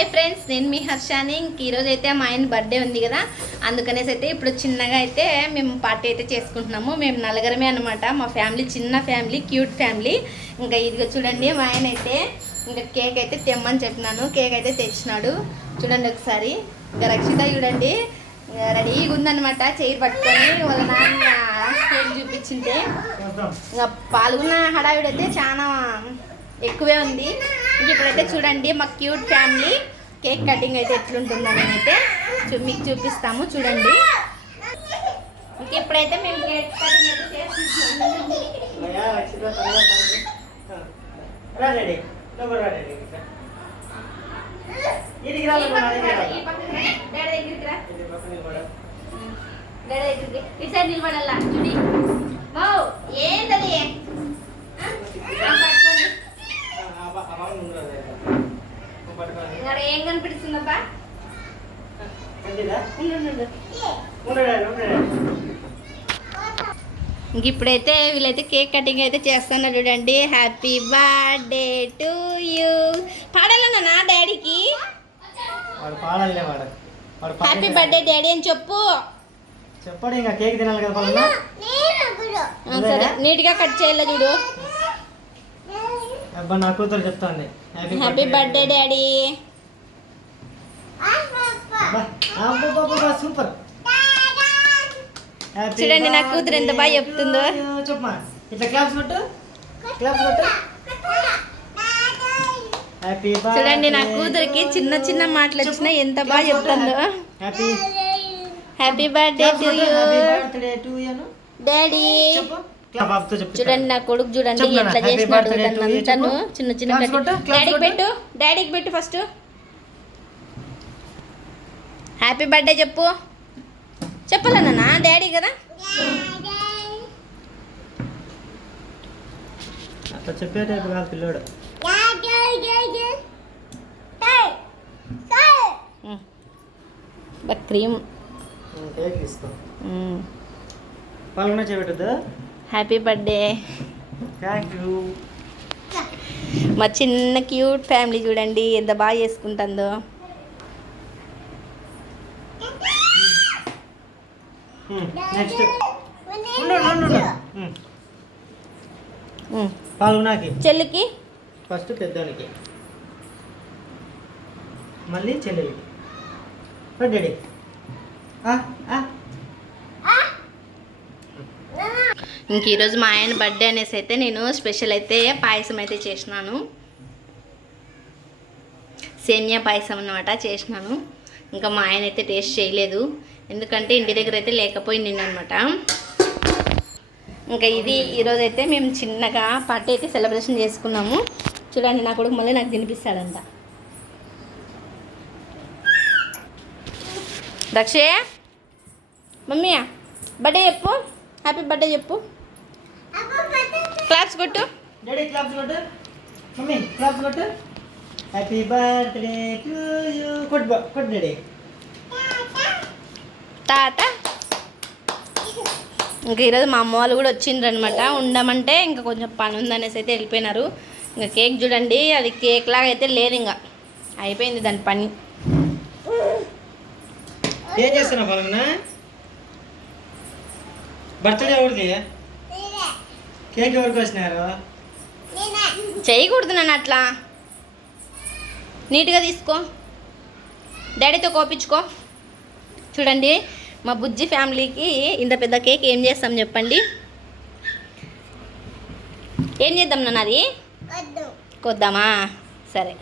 Hi friends నేను మీ హర్షాని. ఇంక ఈరోజు అయితే మా ఆయన బర్త్డే ఉంది కదా. అందుకనేసి అయితే ఇప్పుడు చిన్నగా అయితే మేము పార్టీ అయితే చేసుకుంటున్నాము. మేము నలుగురమే అనమాట మా ఫ్యామిలీ చిన్న ఫ్యామిలీ క్యూట్ ఫ్యామిలీ. ఇంకా ఇదిగో చూడండి మా ఆయన అయితే ఇంకా కేక్ అయితే తెమ్మని చెప్పినాను. కేక్ అయితే తెచ్చినాడు. చూడండి ఒకసారి. ఇంకా రక్షిత చూడండి. రెడీగా ఉందన్నమాట చైర్ పట్టుకొని వాళ్ళ నాన్న కేక్ చూపించింటే. ఇంకా పాల్గొన్న హడావిడైతే చాలా ఎక్కువే ఉంది. ఇప్పుడైతే చూడండి మా క్యూట్ ఫ్యామిలీ కేక్ కటింగ్ అయితే ఎట్లుంటుందని అయితే చూ మీకు చూపిస్తాము చూడండి. ఇంక ఇప్పుడైతే మేము కేక్ కటింగ్ అయితే చేస్తున్నాము. రెడీ నువ్వు రెడీ ఇది ఏం కనిపిస్తుందబ్బా. ఇంక ఇప్పుడైతే వీళ్ళైతే కేక్ కటింగ్ అయితే చేస్తున్నారు చూడండి. హ్యాపీ బర్త్డే టు యూ పాడాలన్నా డాడీకి? వాడు వాడు. Happy birthday daddy. అని చెప్పు. చెప్పండి ఇంకా కేక్ తినాలి కదా సరే నీట్గా కట్ చేయాలి చూడు. నా కూతురు చెప్తాంది. Happy birthday daddy. సూపర్ చూడండి, నా కూతురు ఎంత బాగా చెప్తుందో. చెప్పమా ఇట్లా క్లాప్స్ కొట్టు క్లాప్స్ కొట్టు హ్యాపీ చూడండి నా కూతురికి చిన్న చిన్న మాటలు వచ్చినా ఎంత బాగా చెప్తుందో happy birthday to you daddy చూడండి నా కొడుకు చూడండి ఎట్లా చేసినాడు తను. చిన్న చిన్న డాడీకి. పెట్టు డాడీకి పెట్టు ఫస్ట్ హ్యాపీ బర్త్డే చెప్పు. చెప్పాలన్నా డాడీ కదా? అట్లా చెప్పేటట్టు కాదు పిల్లోడు. క్రీమ్. పాల్గొన చేయబెట్టద్దు? హ్యాపీ బర్త్డే థ్యాంక్ యూ మా చిన్న క్యూట్ ఫ్యామిలీ చూడండి ఎంత బాగా చేసుకుంటుందో. నెక్స్ట్ ఉమ్. ఉమ్. పాల్గొనాకి చెల్లికి? ఫస్ట్ పెద్దోనికి మళ్ళీ చెల్లెలికి. డాడీ. ఇంక ఈరోజు మా ఆయన బర్త్డే అనేసి అయితే నేను స్పెషల్ అయితే పాయసం అయితే చేసినాను. సేమియా పాయసం అన్నమాట చేసినాను. ఇంకా మా ఆయన అయితే టేస్ట్ చేయలేదు. ఎందుకంటే ఇంటి దగ్గర అయితే లేకపోయింది అనమాట ఇంకా ఇది ఈరోజు అయితే మేము చిన్నగా పార్టీ అయితే సెలబ్రేషన్ చేసుకున్నాము. చూడండి నా కొడుకు మళ్ళీ నాకు తినిపిస్తాడంట. దక్షే మమ్మీ బర్త్డే చెప్పు. హ్యాపీ బర్త్డే చెప్పు. క్లాప్స్ కొట్టు. డాడీ క్లాప్స్ కొట్టు. మమ్మీ క్లాప్స్ కొట్టు. Happy birthday to you. కొట్టు కొట్టు డాడీ. తాత. ఇంకా ఈరోజు మా అమ్మ వాళ్ళు కూడా వచ్చిండ్రు అనమాట ఉండమంటే ఇంకా కొంచెం పని ఉందనేసి అయితే వెళ్ళిపోయినారు. ఇంకా కేక్ చూడండి అది కేక్ లాగా అయితే లేదు ఇంకా. అయిపోయింది దాని పని. ఏం చేస్తున్నావు పాల్గొన బర్త్డే ఎవరిది కేక్ ఎవరికి వచ్చినారు? చేయకూడదు నన్ను అట్లా. నీట్గా తీసుకో. డాడీతో కోపించుకో. చూడండి మా బుజ్జి ఫ్యామిలీకి ఇంత పెద్ద కేక్ ఏం చేస్తాం చెప్పండి? ఏం చేద్దాం నాన్న అది? కొద్దామా? సరే.